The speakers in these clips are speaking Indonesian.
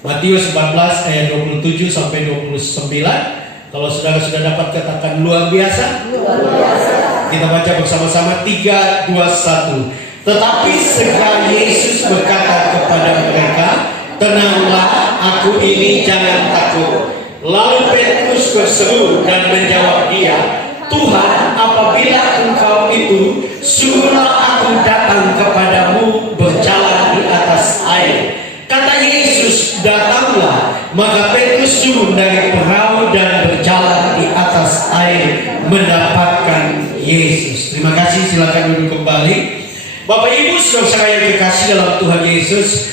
Matius 14 ayat 27 sampai 29. Kalau saudara sudah dapat, katakan luar biasa. Luar biasa. Kita baca bersama-sama 3, 2, 1. Tetapi segera Yesus berkata kepada mereka, tenanglah, aku ini, jangan takut. Lalu Petrus berseru dan menjawab dia, Tuhan, apabila engkau itu, suruhlah aku datang kepadamu berjalan di atas air. Kata Yesus, datanglah. Maka Petrus turun dari perahu dan berjalan di atas air mendapatkan Yesus. Terima kasih, silakan duduk kembali. Bapak Ibu saudara yang kekasih dalam Tuhan Yesus,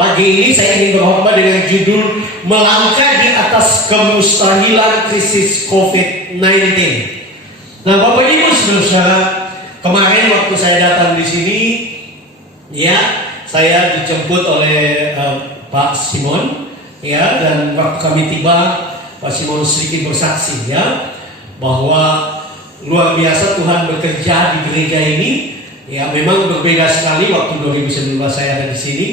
pagi ini saya ingin berkhotbah dengan judul melangkah di atas kemustahilan krisis COVID-19. Nah, Bapak Ibu saudara, kemarin waktu saya datang di sini, ya, saya dijemput oleh Pak Simon, ya, dan waktu kami tiba, Pak Simon sedikit bersaksi, ya, bahwa luar biasa Tuhan bekerja di gereja ini. Ya, memang berbeda sekali waktu 2019 saya ada di sini.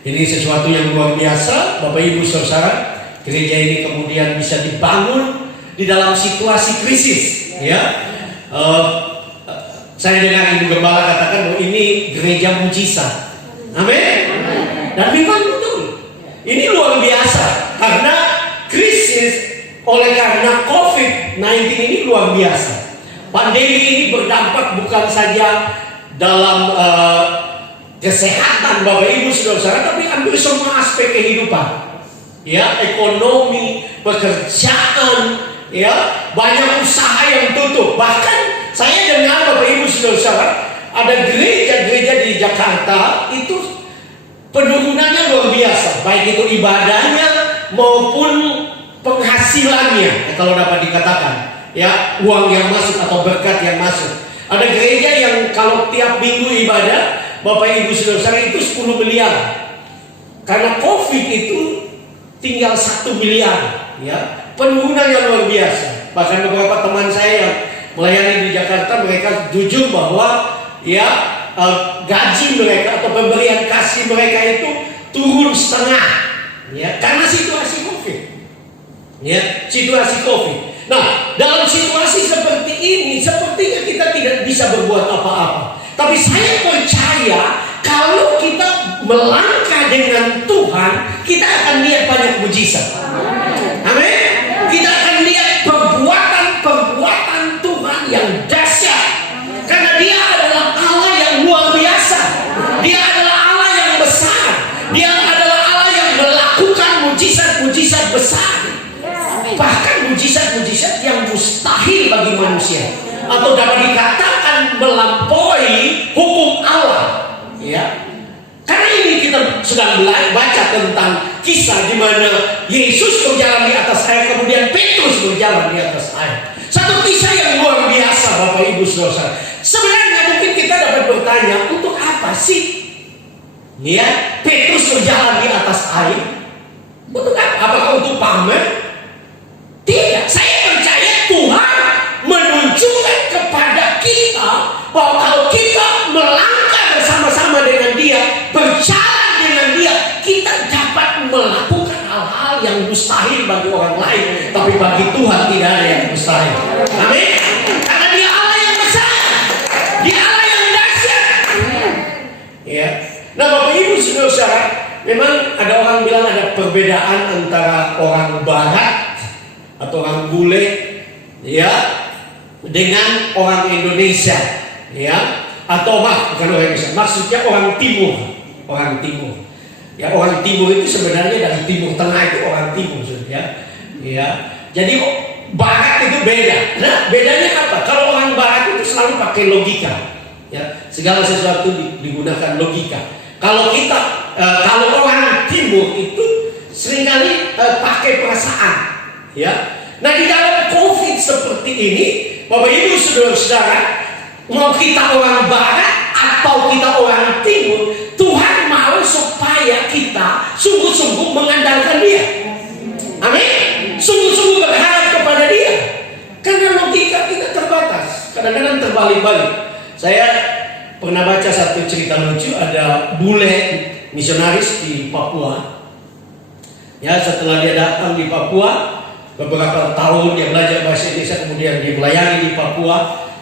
Ini sesuatu yang luar biasa, Bapak Ibu saudara. Gereja ini kemudian bisa dibangun di dalam situasi krisis, ya. Saya dengar Ibu Gembala katakan bahwa ini gereja mujizat. Amin. Dan memang betul. Ini luar biasa karena krisis oleh karena COVID-19 ini luar biasa. Pandemi ini berdampak bukan saja dalam kesehatan Bapak Ibu saudara, tapi hampir semua aspek kehidupan. Ya, ekonomi, pekerjaan, ya, banyak usaha yang tutup. Bahkan saya dengar Bapak Ibu saudara, ada gereja-gereja di Jakarta itu penurunannya luar biasa, baik itu ibadahnya maupun penghasilannya, kalau dapat dikatakan, ya, uang yang masuk atau berkat yang masuk. Ada gereja yang kalau tiap minggu ibadah, Bapak Ibu saudara, itu 10 miliar. Karena COVID itu tinggal 1 miliar, ya. Penurunan yang luar biasa. Bahkan beberapa teman saya yang melayani di Jakarta, mereka jujur bahwa, ya, gaji mereka atau pemberian kasih mereka itu turun setengah, ya, karena situasi COVID. Ya, situasi COVID. Nah, dalam situasi seperti ini, sepertinya kita tidak bisa berbuat apa-apa. Tapi saya percaya kalau kita melangkah dengan Tuhan, kita akan lihat banyak mujizat. Amin. Kita akan lihat perbuatan Tuhan yang dahsyat. Karena Dia adalah Allah yang luar biasa. Dia adalah Allah yang besar. Dia adalah Allah yang melakukan mujizat-mujizat besar. Bahkan mujizat-mujizat yang mustahil bagi manusia, atau dapat dikatakan melampaui hukum Allah, ya. Karena ini kita sedang baca tentang kisah di mana Yesus berjalan di atas air, kemudian Petrus berjalan di atas air. Satu kisah yang luar biasa, Bapak Ibu saudara. Sebenarnya mungkin kita dapat bertanya, untuk apa sih, ya, Petrus berjalan di atas air? Untuk apa? Apakah untuk pamer? Tidak, saya percaya Tuhan menunjukkan kepada kita bahwa kalau kita melangkah bersama-sama dengan Dia, berjalan dengan Dia, kita dapat melakukan hal-hal yang mustahil bagi orang lain, tapi bagi Tuhan tidak ada yang mustahil. Amin. Karena Dia Allah yang besar, Dia Allah yang dahsyat. Ya. Nah, Bapak Ibu saudara, memang ada orang bilang ada perbedaan antara orang Barat atau orang bule, ya, dengan orang Indonesia, ya, atau bukan orang Indonesia, maksudnya orang Timur, ya, orang Timur itu sebenarnya dari Timur Tengah itu orang Timur, ya. Jadi Barat itu beda. Nah, bedanya apa? Kalau orang Barat itu selalu pakai logika, ya, segala sesuatu digunakan logika. Kalau kalau orang Timur itu seringkali pakai perasaan. Ya, nah di dalam COVID seperti ini, Bapak Ibu saudara-saudara, mau kita orang Barat atau kita orang Timur, Tuhan mau supaya kita sungguh-sungguh mengandalkan Dia. Amin. Sungguh-sungguh berharap kepada Dia. Karena logika kita terbatas, kadang-kadang terbalik-balik. Saya pernah baca satu cerita lucu, ada bule misionaris di Papua. Ya, setelah dia datang di Papua, beberapa tahun dia belajar bahasa Indonesia, kemudian dia melayani di Papua.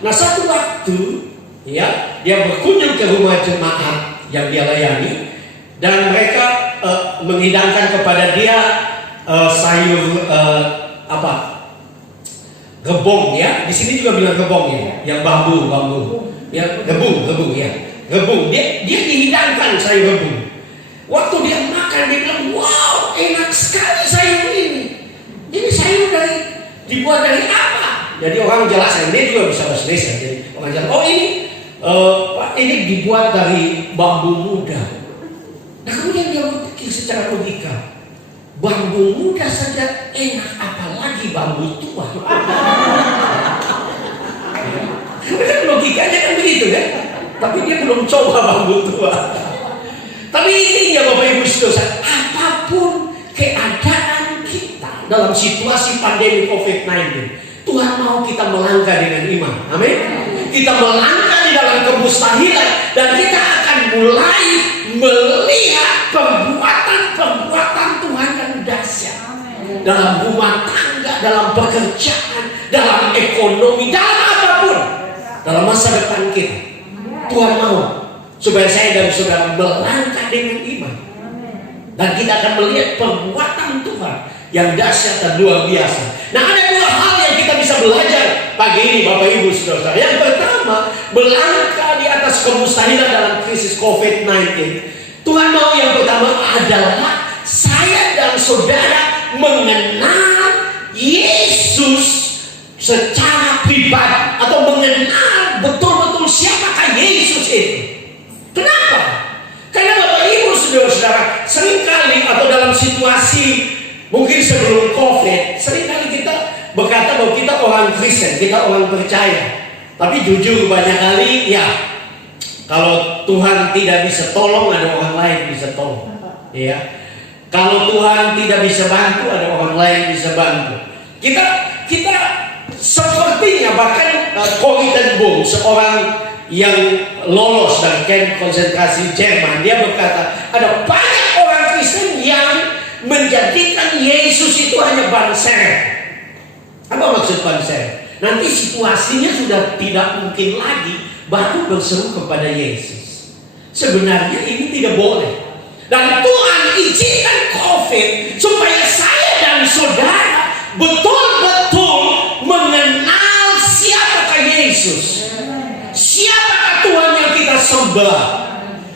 Nah, satu waktu ya, dia berkunjung ke rumah jemaat yang dia layani, dan mereka menghidangkan kepada dia sayur rebung ya. Di sini juga bilang rebung ya, yang bambu ya, rebung ya, rebung. Dia dihidangkan sayur rebung. Waktu dia makan, dia bilang, wow, enak sekali sayur ini. Ini sayur dibuat dari apa? Jadi orang jelasin, dia juga bisa bahasa Indonesia. Jadi orang jelasin, oh ini dibuat dari bambu muda. Nah, kemudian dia berpikir secara logika, bambu muda saja enak, apalagi bambu tua. Logikanya kan begitu ya. Tapi dia belum coba bambu tua. Tapi intinya Bapak Ibu Saudara, apapun keadaan kita dalam situasi pandemi COVID-19, Tuhan mau kita melangkah dengan iman. Amin. Kita melangkah di dalam kemustahilan, dan kita akan mulai melihat perbuatan Tuhan yang dahsyat dalam rumah tangga, dalam pekerjaan, dalam ekonomi, dalam apapun, dalam masa depan kita. Tuhan mau supaya saya dan saudara melangkah dengan iman, dan kita akan melihat perbuatan Tuhan yang dahsyat dan luar biasa. Nah, ada dua hal yang kita bisa belajar pagi ini Bapak Ibu Saudara. Yang pertama, melangkah di atas kemustahilan dalam krisis COVID-19. Tuhan mau yang pertama adalah saya dan saudara mengenal Yesus secara pribadi, atau mengenal betul-betul siapakah Yesus itu. Kenapa? Karena Bapak Ibu Saudara, seringkali atau dalam situasi mungkin sebelum COVID, seringkali kita berkata bahwa kita orang Kristen, kita orang percaya. Tapi jujur banyak kali ya, kalau Tuhan tidak bisa tolong, ada orang lain bisa tolong. Ya. Kalau Tuhan tidak bisa bantu, ada orang lain bisa bantu. Kita sepertinya bahkan Corrie ten Boom, seorang yang lolos dari kamp konsentrasi Jerman, dia berkata ada banyak orang Kristen yang menjadikan Yesus itu hanya banser. Apa maksud banser? Nanti situasinya sudah tidak mungkin lagi baru berseru kepada Yesus. Sebenarnya ini tidak boleh. Dan Tuhan izinkan COVID supaya saya dan saudara betul-betul mengenal siapakah Yesus, siapakah Tuhan yang kita sembah.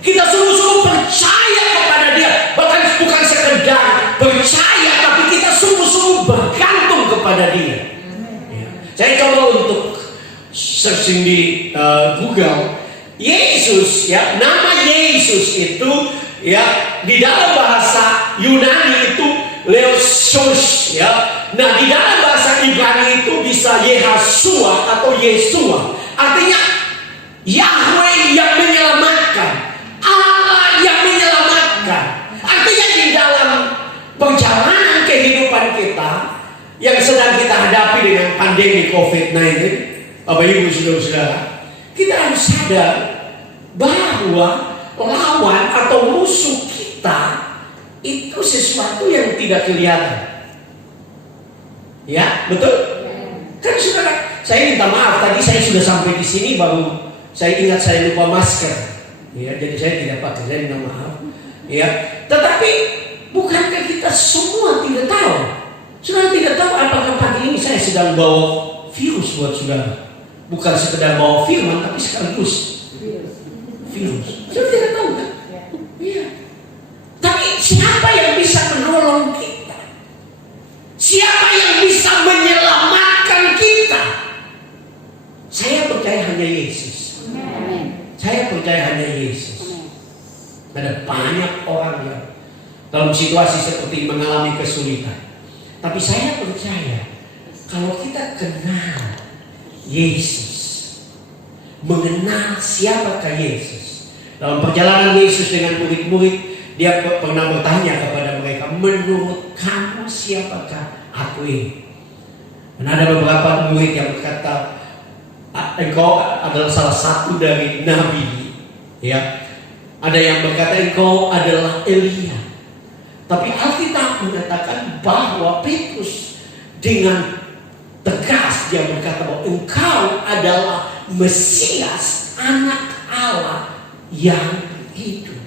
Kita sungguh-sungguh percaya kepada Dia, bahkan bukan sekedar percaya, tapi kita sungguh-sungguh bergantung kepada Dia. Ya. Saya coba untuk searching di Google, Yesus ya, nama Yesus itu ya di dalam bahasa Yunani itu Leosos ya. Nah, di dalam bahasa Ibrani itu bisa Yehashua atau Yesua. Artinya Yahweh yang menyelamatkan, Allah yang menyelamatkan. Artinya di dalam perjalanan kehidupan kita yang sedang kita hadapi dengan pandemi COVID-19, Bapak Ibu Saudara, kita harus sadar bahwa lawan atau musuh kita itu sesuatu yang tidak kelihatan. Ya, betul? Kan saudara, saya minta maaf tadi saya sudah sampai di sini baru saya ingat saya lupa masker. Ya, jadi saya tidak pakai, saya minta maaf. Ya, tetapi bukankah kita semua tidak tahu? Saudara tidak tahu apakah pagi ini saya sedang bawa virus buat saudara? Bukan sekedar bawa firman, tapi sekaligus virus. Saudara tidak tahu kan? Iya. Tapi siapa yang bisa menolong kita? Siapa yang bisa menyelamatkan kita? Saya percaya hanya Yesus. Saya percaya hanya Yesus. Ada banyak orang yang dalam situasi seperti mengalami kesulitan. Tapi saya percaya kalau kita kenal Yesus, mengenal siapakah Yesus. Dalam perjalanan Yesus dengan murid-murid, dia pernah bertanya kepada mereka, menurut kamu siapakah aku ini? Dan ada beberapa murid yang berkata, engkau adalah salah satu dari nabi. Ya, ada yang berkata engkau adalah Elia. Tapi Alkitab Alkitab mengatakan bahwa Petrus dengan tegas dia berkata bahwa engkau adalah Mesias, anak Allah yang hidup.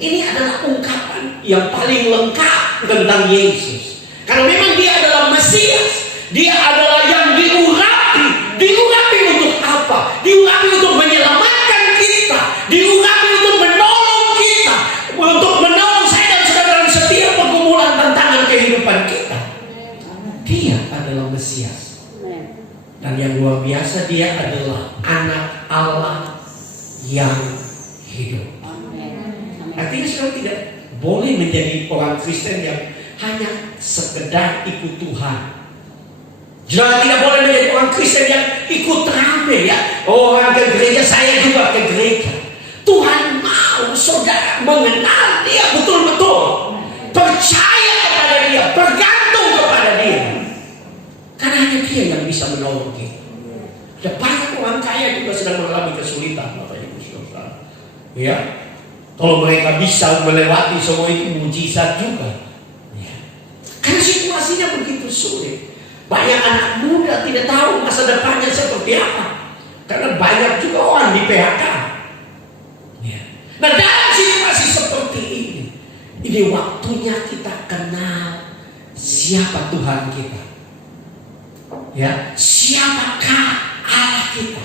Ini adalah ungkapan yang paling lengkap tentang Yesus. Karena memang dia adalah Mesias. Dia adalah yang diurapi. Diurapi untuk apa? Diurapi untuk menyelamatkan kita. Diurapi untuk menolong kita. Untuk menolong saya dan saudara dalam setiap pergumulan tantangan kehidupan kita. Dia adalah Mesias. Dan yang luar biasa, dia adalah anak Allah yang hidup. Artinya saudara tidak boleh menjadi orang Kristen yang hanya sekedar ikut Tuhan. Saudara tidak boleh menjadi orang Kristen yang ikut rame ya. Orang ke gereja, saya juga ke gereja. Tuhan mau saudara mengenal dia betul-betul. Percaya kepada dia, bergantung kepada dia. Karena hanya dia yang bisa menolong kita. Ada banyak orang kaya juga sedang mengalami kesulitan, Bapak Ibu Saudara. Ya. Kalau mereka bisa melewati semua itu mujizat juga. Ya. Karena situasinya begitu sulit. Banyak anak muda tidak tahu masa depannya seperti apa. Karena banyak juga orang di PHK. Ya. Nah, dalam situasi seperti ini waktunya kita kenal siapa Tuhan kita. Ya, siapakah Allah kita?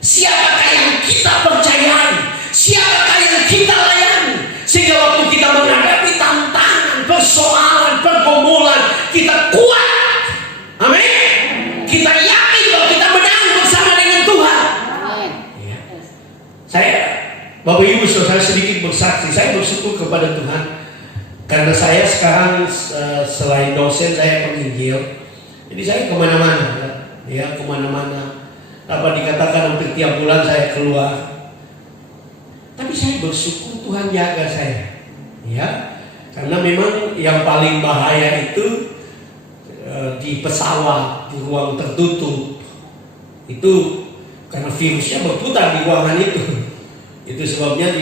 Siapakah yang kita percayai? Siapakah yang kita layani? Sehingga waktu kita menghadapi tantangan, persoalan, pergumulan, kita kuat. Amin. Kita yakin bahwa kita menang bersama dengan Tuhan. Ya. Saya, Bapak Ibu Saudara, sedikit bersaksi. Saya bersyukur kepada Tuhan karena saya sekarang selain dosen, saya penginjil. Jadi saya kemana-mana, ya kemana-mana. Apa dikatakan hampir tiap bulan saya keluar. Tapi saya bersyukur Tuhan jaga saya, ya. Karena memang yang paling bahaya itu di pesawat, di ruang tertutup. Itu karena virusnya berputar di ruangan itu. Itu sebabnya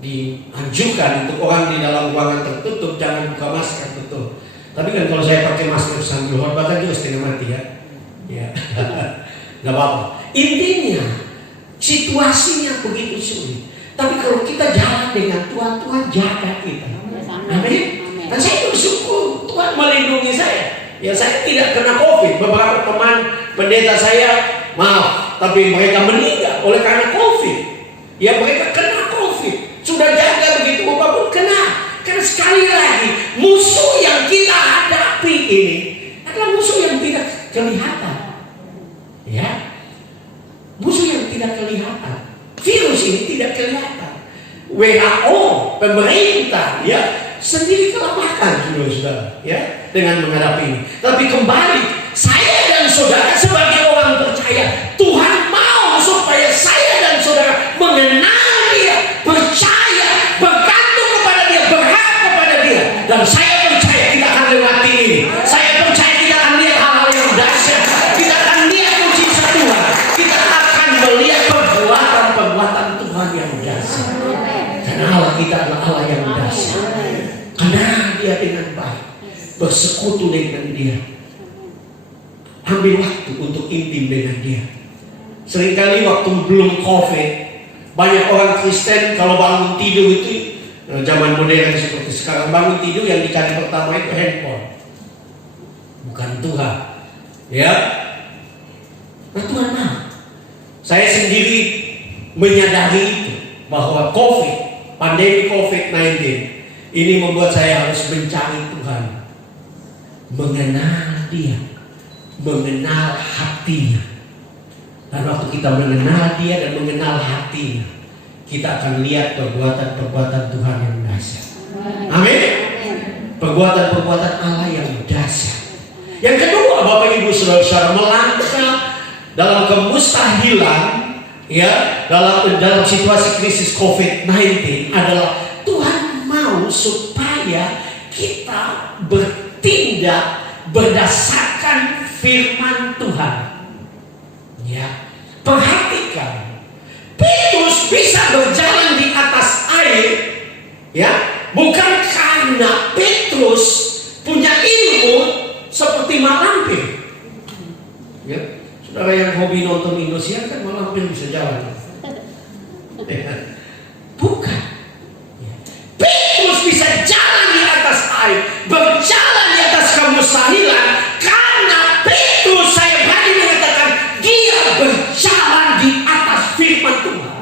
dianjurkan untuk orang di dalam ruangan tertutup jangan buka masker, betul. Tapi kan kalau saya pakai masker sambil hormatan juga setengah mati ya. Ya. Gak apa-apa. Intinya situasinya begitu sulit. Tapi kalau kita jalan dengan Tuhan, Tuhan jaga kita. Amin. Dan saya bersyukur Tuhan melindungi saya. Ya, saya tidak kena COVID. Beberapa teman pendeta saya, maaf, tapi mereka meninggal oleh karena COVID. Ya, mereka kena COVID. Sudah jaga begitu, apapun kena. Karena sekali lagi musuh yang kita hadapi ini adalah musuh yang tidak kelihatan. Ya, musuh yang tidak kelihatan. Virus ini tidak kelihatan. WHO, pemerintah, ya sendiri kelemahan, saudara, ya dengan menghadapi ini. Tapi kembali, saya dan saudara sebagai orang percaya, Tuhan mau supaya saya dan saudara mengenal Dia, percaya, bergantung kepada Dia, berharap kepada Dia. Dan saya percaya kita akan lewati ini. Saya percaya kita akan lihat hal-hal yang dahsyat. Kita akan lihat mujizat Tuhan. Kita akan melihat perbuatan Tuhan yang dahsyat. Karena Allah kita adalah Allah yang dahsyat. Karena Dia dengan baik bersekutu dengan Dia. Ambil waktu untuk intim dengan Dia. Seringkali waktu belum COVID, banyak orang Kristen kalau bangun tidur itu zaman modern seperti sekarang, bangun tidur yang dicari pertama itu handphone, bukan Tuhan. Ya, nah Tuhan mau. Saya sendiri menyadari itu bahwa COVID, pandemi COVID-19 ini membuat saya harus mencari Tuhan, mengenal Dia, mengenal hatinya. Dan waktu kita mengenal Dia dan mengenal hatinya, kita akan lihat perbuatan-perbuatan Tuhan yang dahsyat. Amin. Perbuatan-perbuatan Allah yang dahsyat. Yang kedua, Bapak Ibu Saudara, melangkah dalam kemustahilan, ya, dalam situasi krisis COVID-19 adalah Tuhan mau supaya kita bertindak berdasarkan firman Tuhan. Ya, perhatikan, Petrus bisa berjalan di atas air, ya, bukan karena Petrus hobi nonton Indosiar kan malah hampir bisa jalan. Bukan. Petrus bisa jalan di atas air, berjalan di atas kemustahilan, karena Petrus, saya berani mengatakan, dia berjalan di atas firman Tuhan.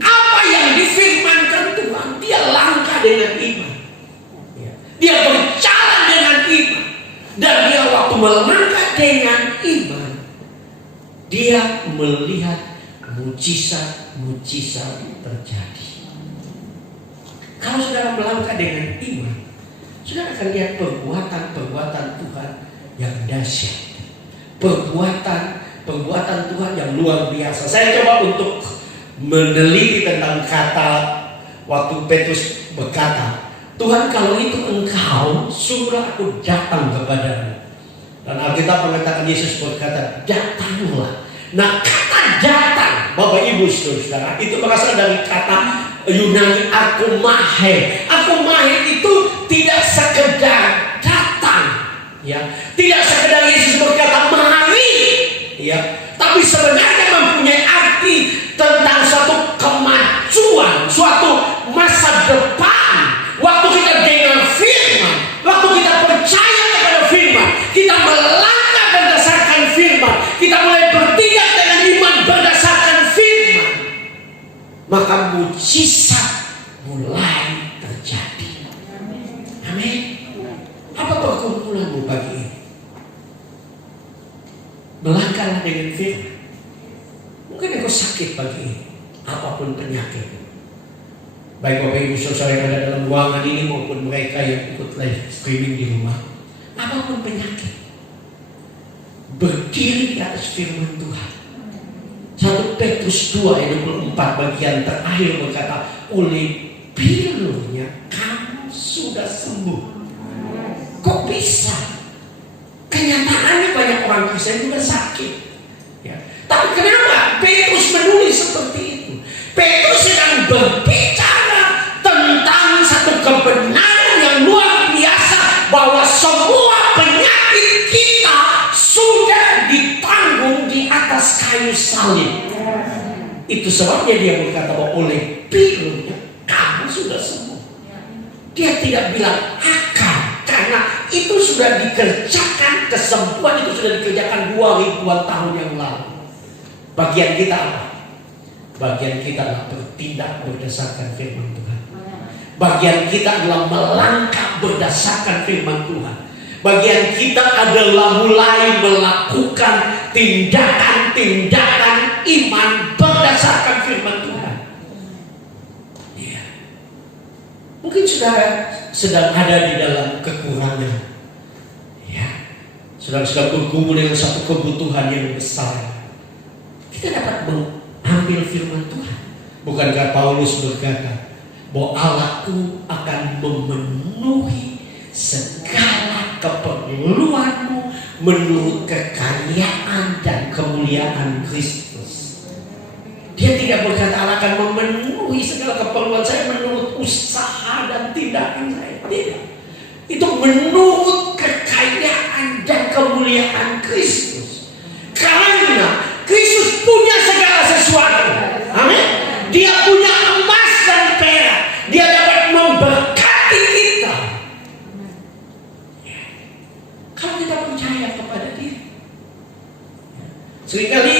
Apa yang difirmankan Tuhan, dia langkah dengan iman. Dia berjalan dengan iman. Dan dia waktu melangkah dengan iman, dia melihat mujizat-mujizat terjadi. Kalau saudara melangkah dengan iman, saudara akan lihat perbuatan-perbuatan Tuhan yang dahsyat, perbuatan Tuhan yang luar biasa. Saya coba untuk meneliti tentang kata waktu Petrus berkata, Tuhan, kalau itu Engkau, suruhlah aku datang kepadamu. Dan Alkitab mengatakan Yesus berkata, datanglah. Nah, kata datang, Bapak Ibu Saudara, itu berasal dari kata Yunani akomahe. Akomahe itu tidak sekedar datang, ya, tidak sekedar Yesus berkata mari, ya, tapi sebenarnya mempunyai arti tentang suatu kemajuan, suatu masa depan. Waktu kita dengar firman, waktu kita percaya kepada firman, kita melangkah berdasarkan firman, kita mulai bertindak dengan iman berdasarkan firman, maka mujizat mulai terjadi. Amin. Apa perkumpulanmu pagi ini? Melangkahlah dengan firman. Mungkin engkau sakit pagi ini, apapun penyakit. Baik Bapak Ibu Saudara yang ada dalam ruangan ini maupun mereka yang ikut live streaming di rumah, apapun penyakit, berdiri di atas firman Tuhan. 1 Petrus 2 ayat 24 bagian terakhir berkata, oleh pilurnya kamu sudah sembuh. Kok bisa? Kenyataannya banyak orang Kristen juga sakit, ya. Tapi kenapa Petrus menulis seperti itu? Petrus sedang berbicara tentang satu kebenaran yang luar biasa, bahwa semua penyakit kita sudah ditanggung di atas kayu salib. Itu sebabnya dia berkata bahwa oleh pilurnya kamu sudah sembuh. Dia tidak bilang akan, karena itu sudah dikerjakan, kesembuhan itu sudah dikerjakan 2000-an tahun yang lalu. Bagian kita apa? Bagian kita adalah bertindak berdasarkan firman Tuhan. Bagian kita adalah melangkah berdasarkan firman Tuhan. Bagian kita adalah mulai melakukan tindakan-tindakan iman berdasarkan firman Tuhan. Ya. Mungkin saudara sedang ada di dalam kekurangan. Ya. Sedang bergumul dengan satu kebutuhan yang besar. Kita dapat ambil firman Tuhan. Bukankah Paulus berkata bahwa Allahku akan memenuhi segala keperluanmu menurut kekayaan dan kemuliaan Kristus. Dia tidak berkata Allah akan memenuhi segala keperluan saya menurut usaha dan tindakan saya. Tidak. Itu menurut kekayaan dan kemuliaan Kristus. Karena Kristus punya segala sesuatu. Amin. Dia punya emas dan perak. Dia dapat memberkati kita. Kalau kita percaya kepada Dia. Seringkali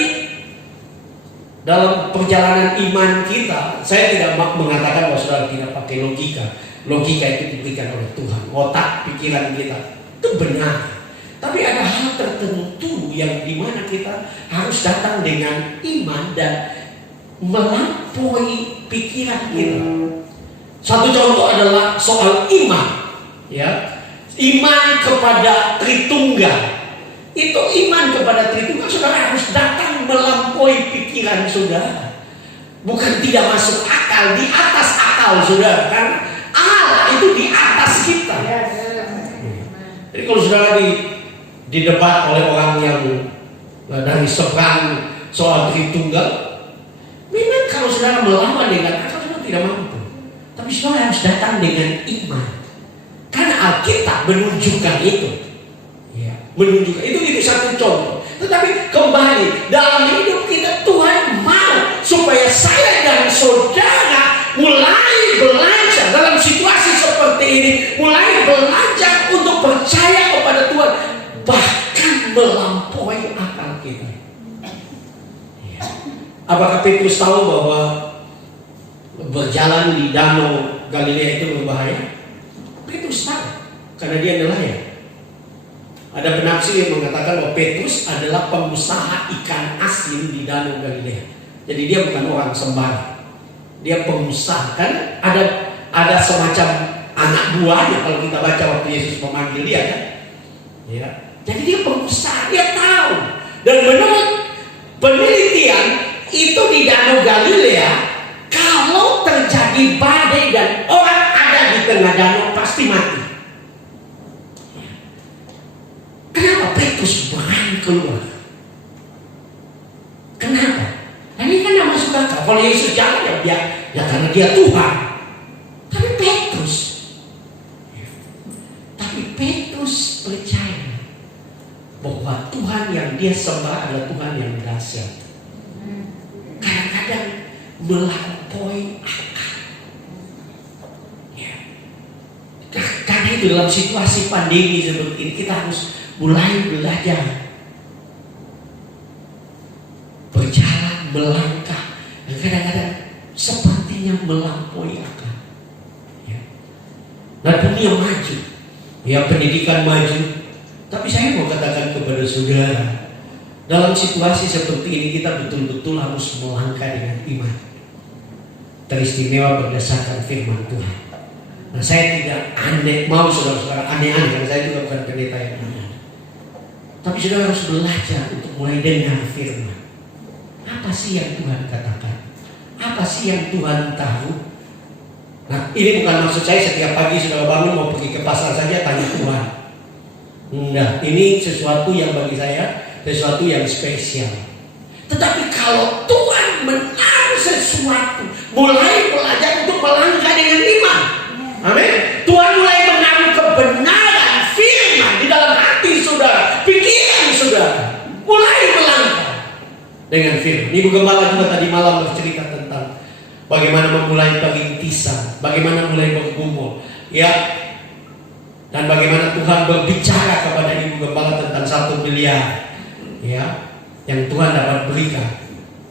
dalam perjalanan iman kita, saya tidak mengatakan bahwa saudara tidak pakai logika. Logika itu diberikan oleh Tuhan. Otak, pikiran kita itu benar. Tapi ada hal tertentu yang dimana kita harus datang dengan iman dan melampaui pikiran kita. Satu contoh adalah soal iman, ya. Iman kepada Tritunggal. Itu iman kepada Tritunggal, saudara harus datang melampaui pikiran saudara. Bukan tidak masuk akal, di atas akal saudara. Karena Allah itu di atas kita. Jadi kalau saudara didebat oleh orang yang dari seberang soal Tritunggal, memang kalau saudara melawan dengan akal, saudara tidak mampu. Tapi saudara harus datang dengan iman, karena Alkitab menunjukkan itu, ya, menunjukkan itu satu contoh. Tetapi kembali dalam hidup kita, Tuhan mau supaya saya dan saudara mulai belajar dalam situasi seperti ini, mulai belajar untuk percaya kepada Tuhan, bahkan melampaui akal kita. Apakah Petrus tahu bahwa berjalan di danau Galilea itu berbahaya? Petrus tahu, karena dia nelayan. Ada penafsir yang mengatakan bahwa Petrus adalah pengusaha ikan asin di danau Galilea. Jadi dia bukan orang sembarang. Dia pengusaha. Kan ada semacam anak buahnya kalau kita baca waktu Yesus memanggil dia, kan? Ya. Jadi dia pengusaha, dia tahu. Dan menurut penelitian itu di danau Galilea, kalau terjadi badai dan orang ada di tengah danau pasti mati. Kenapa Petrus berani keluar? Kenapa? Ini kan tidak masuk akal. Kalau Yesus jalan ya karena dia Tuhan. Tapi Petrus percaya bahwa Tuhan yang dia sembah adalah Tuhan yang dahsyat. Kadang-kadang melampaui akal. Ya. Karena itu dalam situasi pandemi seperti ini kita harus mulai belajar berjalan, melangkah, dan kadang-kadang sepertinya melampaui akal. Ya. Dan dunia maju, ya pendidikan maju. Tapi saya mau katakan kepada saudara, dalam situasi seperti ini kita betul-betul harus melangkah dengan iman, teristimewa berdasarkan firman Tuhan. Nah, saya tidak mau saudara-saudara aneh-aneh, karena saya juga bukan pendeta yang aneh. Tapi saudara harus belajar untuk mulai dengar firman. Apa sih yang Tuhan katakan? Apa sih yang Tuhan tahu? Nah, ini bukan maksud saya setiap pagi saudara bangun mau pergi ke pasar saja tanya Tuhan. Enggak, ini sesuatu yang bagi saya sesuatu yang spesial. Tetapi kalau Tuhan menaruh sesuatu, mulai belajar untuk melangkah dengan iman. Amin. Tuhan mulai menaruh kebenaran firman di dalam hati saudara, pikiran saudara, mulai melangkah dengan firman. Ibu Gembala juga tadi malam bercerita tentang bagaimana memulai perintisan, bagaimana mulai bergumul, ya, dan bagaimana Tuhan berbicara kepada Ibu Gembala tentang 1 miliar, ya, yang Tuhan dapat berikan.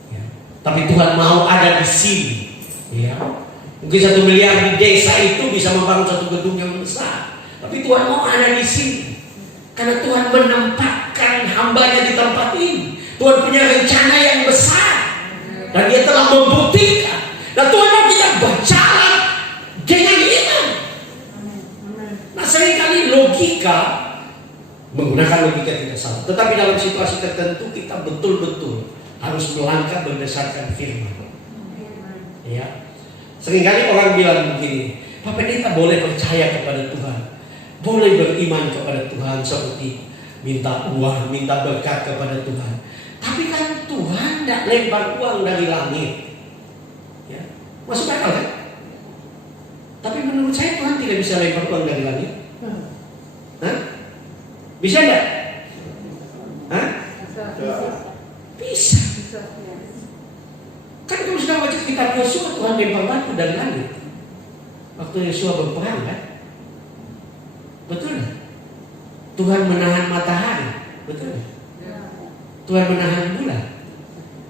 Ya. Tapi Tuhan mau ada di sini, ya. Mungkin 1 miliar di desa itu bisa membangun satu gedung yang besar, tapi Tuhan mau ada di sini karena Tuhan menempatkan hambanya di tempat ini. Tuhan punya rencana yang besar dan Dia telah membuktikan. Nah, Tuhan mau kita berjalan dengan iman. Nah, seringkali logika, menggunakan logika tidak salah, tetapi dalam situasi tertentu kita betul-betul harus melangkah berdasarkan firman. Ya. Seringkali orang bilang begini, Pak Pendeta boleh percaya kepada Tuhan, boleh beriman kepada Tuhan seperti minta uang, minta berkat kepada Tuhan. Tapi kan Tuhan tidak lempar uang dari langit. Ya. Masuk akal kan? Tapi menurut saya Tuhan tidak bisa lempar uang dari langit. Hah? Bisa enggak? Hah? Bisa. Kan kalau sudah baca kitab Yosua, Tuhan lempar batu dari langit waktu Yosua berperang, kan? Betul. Tuhan menahan matahari, betul. Tuhan menahan bulan.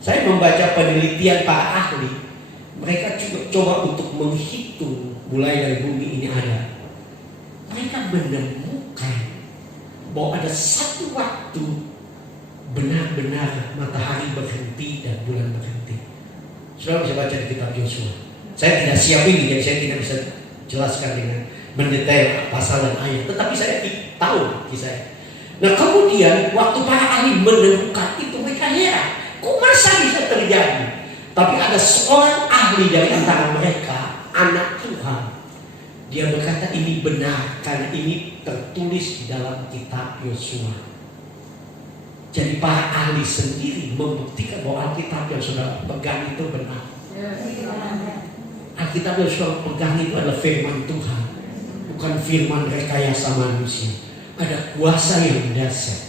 Saya membaca penelitian para ahli, mereka coba untuk menghitung mulai dari bumi ini ada. Mereka menemukan bahwa ada satu waktu benar-benar matahari berhenti dan bulan berhenti. Saudara bisa baca di kitab Yosua. Saya tidak siap ini, jadi saya tidak bisa jelaskan dengan mendetail pasal dan ayat. Tetapi saya tahu kisahnya. Nah, kemudian waktu para ahli menemukan itu, mereka heran, kok masa bisa terjadi? Tapi ada seorang ahli dari antara mereka, anak Tuhan. Dia berkata ini benar karena ini tertulis di dalam kitab Yosua. Jadi para ahli sendiri membuktikan bahwa Alkitab yang saudara pegang itu benar. Alkitab yang saudara pegang itu adalah firman Tuhan, bukan firman rekayasa manusia. Ada kuasa yang dahsyat.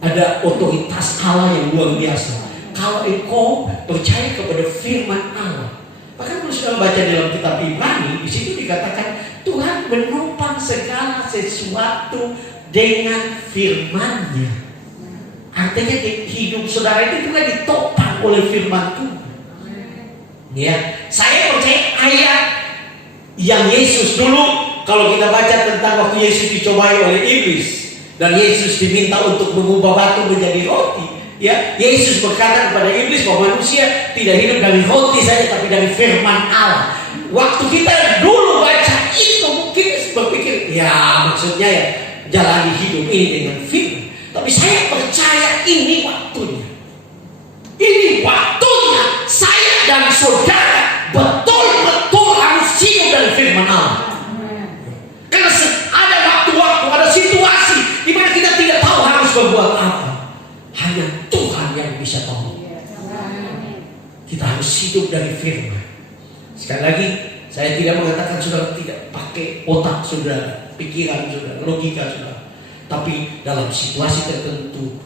Ada otoritas Allah yang luar biasa. Kalau engkau percaya kepada firman Allah, bahkan kalau sudah baca dalam kitab Ibrani, di situ dikatakan Tuhan menopang segala sesuatu dengan firman-Nya. Artinya hidup saudara itu juga ditopang oleh firman Tuhan. Ya, saya percaya ayat yang Yesus dulu, kalau kita baca tentang waktu Yesus dicobai oleh iblis dan Yesus diminta untuk mengubah batu menjadi roti, ya, Yesus berkata kepada iblis bahwa manusia tidak hidup dari roti saja tapi dari firman Allah. Waktu kita dulu baca itu mungkin berpikir, ya maksudnya ya jalani hidup ini dengan firman. Tapi saya percaya ini waktunya. Ini waktunya saya dan saudara betul-betul harus hidup dari firman Allah. Karena ada waktu-waktu, ada situasi di mana kita tidak tahu harus berbuat apa. Hanya Tuhan yang bisa tahu. Kita harus hidup dari firman. Sekali lagi, saya tidak mengatakan saudara tidak pakai otak saudara, pikiran saudara, logika saudara. Tapi dalam situasi tertentu,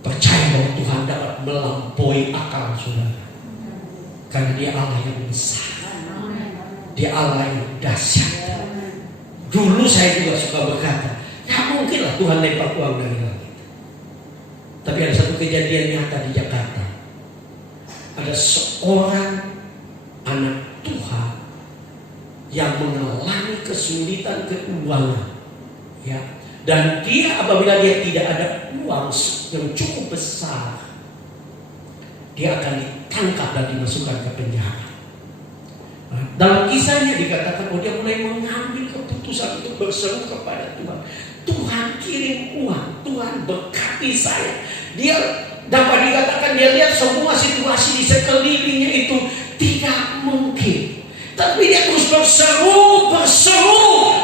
percaya bahwa Tuhan dapat melampaui akal saudara. Karena Dia Allah yang besar. Dia Allah yang dahsyat. Dulu saya juga suka berkata, ya mungkinlah Tuhan lempar uang dari langit. Tapi ada satu kejadian nyata di Jakarta. Ada seorang anak Tuhan yang mengalami kesulitan keuangan, ya. Dan dia apabila dia tidak ada uang yang cukup besar, dia akan ditangkap dan dimasukkan ke penjara. Nah, dalam kisahnya dikatakan bahwa dia mulai mengambil keputusan untuk berseru kepada Tuhan. Tuhan kirim uang, Tuhan berkati saya. Dia dapat dikatakan dia lihat semua situasi di sekelilingnya itu tidak mungkin. Tapi dia terus berseru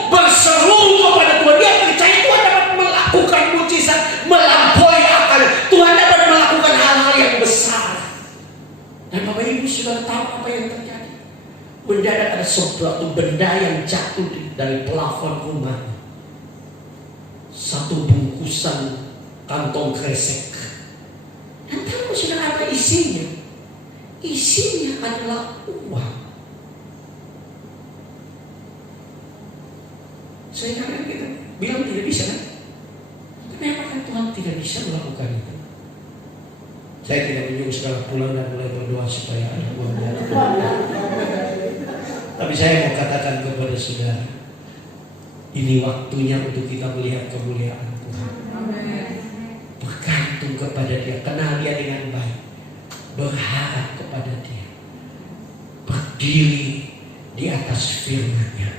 kepada Tuhan. Dia percaya Tuhan dapat melakukan mujizat melampaui akal. Tuhan dapat melakukan hal-hal yang besar. Dan Bapak Ibu sudah tahu apa yang terjadi. Mendadak ada suatu benda yang jatuh dari plafon rumah. Satu bungkusan kantong kresek. Dan tahu sudah apa isinya? Isinya adalah uang. Saya kadang kita bilang tidak bisa kan? Kenapa kan Tuhan tidak bisa melakukan itu? Saya tidak menyuruh sekarang pulang dan mulai berdoa supaya ada uang dari Tuhan. Tapi saya mau katakan kepada saudara, ini waktunya untuk kita melihat kemuliaan Tuhan. Bergantung kepada Dia, kenal Dia dengan baik, berharap kepada Dia, berdiri di atas firman-Nya.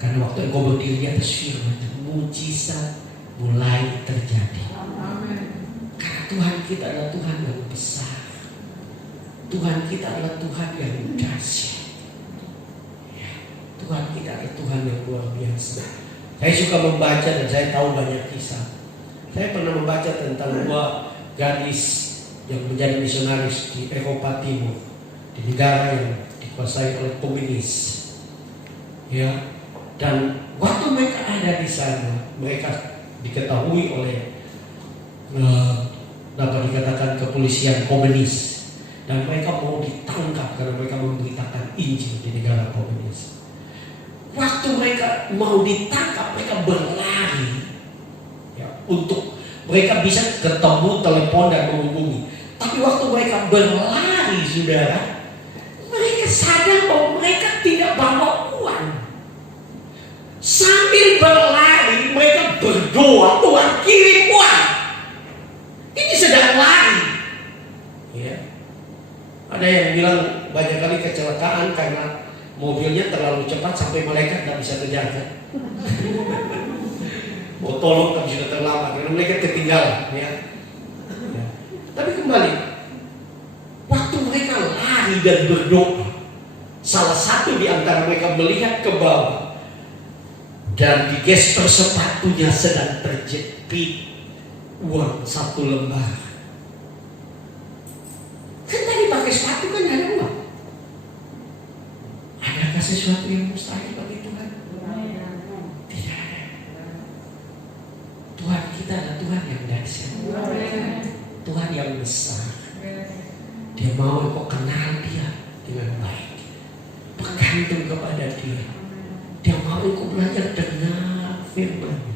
Karena waktu engkau berdiri di atas firman, mujizat mulai terjadi. Karena Tuhan kita adalah Tuhan yang besar. Tuhan kita adalah Tuhan yang dahsyat. Tuhan kita adalah Tuhan yang luar biasa. Saya suka membaca dan saya tahu banyak kisah. Saya pernah membaca tentang dua gadis yang menjadi misionaris di Eropa Timur, di negara yang dikuasai oleh komunis. Ya. Dan waktu mereka ada di sana, mereka diketahui oleh dapat dikatakan kepolisian komunis, dan mereka mau ditangkap karena mereka memberitakan Injil di negara komunis. Waktu mereka mau ditangkap, mereka berlari, ya, untuk mereka bisa ketemu, telepon dan menghubungi. Tapi waktu mereka berlari, saudara, mereka sadar bahwa mereka tidak bawa uang. Sambil berlari mereka berdoa, Tuhan kirim uang. Ini sedang lari, ya. Ada yang bilang banyak kali kecelakaan karena mobilnya terlalu cepat sampai malaikat tidak bisa kejar. Mau tolong tapi sudah terlambat karena malaikat ketinggalan, ya. Ya. Tapi kembali, waktu mereka lari dan berdoa, salah satu di antara mereka melihat ke bawah. Dan di gesper sepatunya sedang terjepit uang 1 lembar. Kan tadi pakai sepatu kan ada uang. Adakah sesuatu yang mustahil bagi Tuhan? Tidak ada. Tuhan kita adalah Tuhan Tuhan yang dahsyat. Tuhan yang besar. Dia mau engkau kenal Dia dengan baik. Bergantung kepada Dia. Dia mau engkau belajar dengar firman.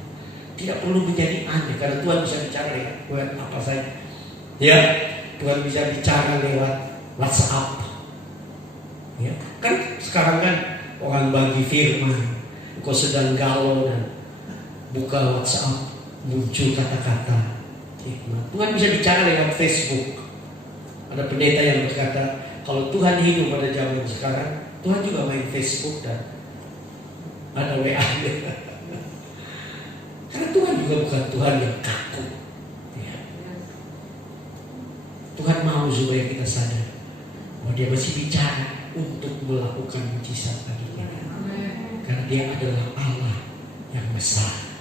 Tidak perlu menjadi aneh, karena Tuhan bisa bicara lewat apa saja. Ya, Tuhan bisa bicara lewat WhatsApp. Ya, kan sekarang kan orang bagi firman. Engkau sedang galau dan buka WhatsApp, muncul kata-kata hikmat. Tuhan bisa bicara lewat Facebook. Ada pendeta yang berkata, kalau Tuhan hidup pada zaman sekarang, Tuhan juga main Facebook dan ada WA. Karena Tuhan juga bukan Tuhan yang kaku. Ya. Tuhan mau supaya kita sadar bahwa Dia masih bicara untuk melakukan mujizat bagi kita. Karena Dia adalah Allah yang besar.